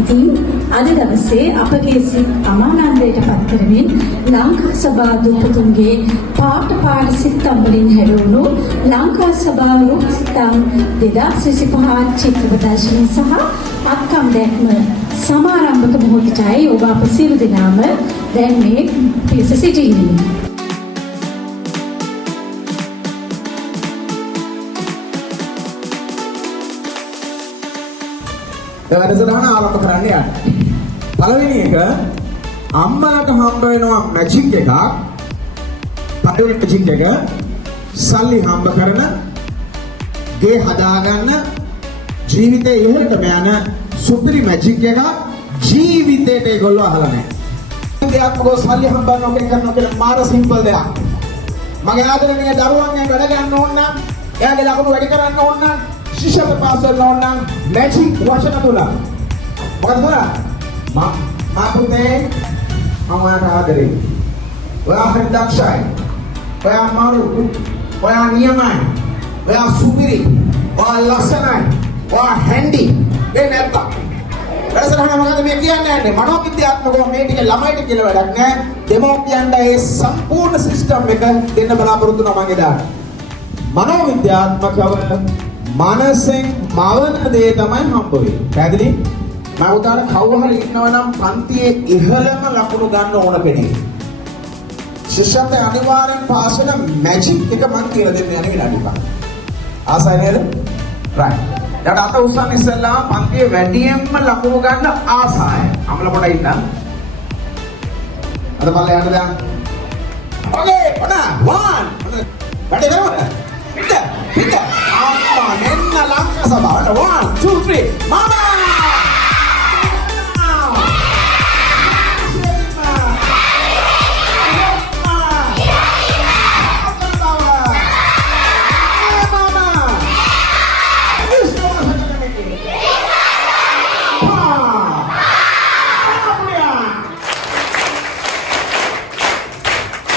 ඉතින් අද දවසේ අපගේ සිත් අමානන්දයට පත් කරමින් ලංකා සභා දුපතුන්ගේ පාඨ සිත්තම් වලින් හැරවුණු ලංකා සභා රූප සිත්තම් 2025 චිත්‍ර ප්‍රදර්ශනය සහ අත්කම් දැක්ම සමාරම්භක මොහොතයි ඔබ අප සියලු දෙනාම දැන් මේ පිරිස සිටින්නේ. වැඩසටහන ආරම්භ කරන්න යන්න. පළවෙනි එක අම්මලාට හම්බ වෙනවා මැජික් එකක්. පළවෙනි මැජික් එක සල්ලි හම්බ කරන, ගේ හදාගන්න, ජීවිතේ ඉහළටම යන සුපිරි මැජික් එකක් ජීවිතේට ඒගොල්ලෝ අහලා නැහැ. දෙයක් මොකද සල්ලි හම්බ කරනවා කියලා මාර සිම්පල් දෙයක්. මගේ ආදරණීය දරුවන්ගෙන් වැඩ ගන්න ඕන නම්, එයාගේ ලකුණු වැඩි කරන්න ඕන නම් ශිෂ්‍යත්ව පාස් වෙන්න ඕන නම් මැජික් වචන තුන. මොකද තුන? මා පුතේ මම ආදරේ. ඔයා හරි දක්ෂයි. ඔයා මාරු. ඔයා නියමයි. ඔයා සුපිරි. ඔයා ලස්සනයි. ඔයා හැන්ඩි. ඒ නැත්නම් වැඩසටහන මොකද මේ කියන්නේ? මනෝවිද්‍යාත්මකව මේ ටික ළමයිට කියලා වැඩක් නෑ. දෙමෝපියන්ට ඒ සම්පූර්ණ සිස්ටම් එක දෙන්න බලාපොරොත්තු වෙනවා මම එදා. මනෝවිද්‍යාත්මකව මනසෙන් මවන දේ තමයි හම්බ වෙන්නේ. පැහැදිලි? මම උදාහරණ කවුරු හරි ඉන්නවා නම් පන්තියේ ඉහළම ලකුණු ගන්න ඕන කෙනෙක්. ශිෂ්‍යත්වයේ අනිවාර්යෙන් පාස් වෙන මැජික් එක මම කියලා දෙන්න යන්නේ විනාඩි 5. ආසයි නේද? right. ඊට අත උස්සන්න ඉස්සෙල්ලා පන්තියේ වැඩියෙන්ම ලකුණු ගන්න ආසයි. අමල පොඩ ඉන්න. අද බලන්න යන්න දැන්. okay, ඔන්න 1. වැඩි කරමු. පිට. මෙන්න ලංකා සභාවට 1 2 3 මාම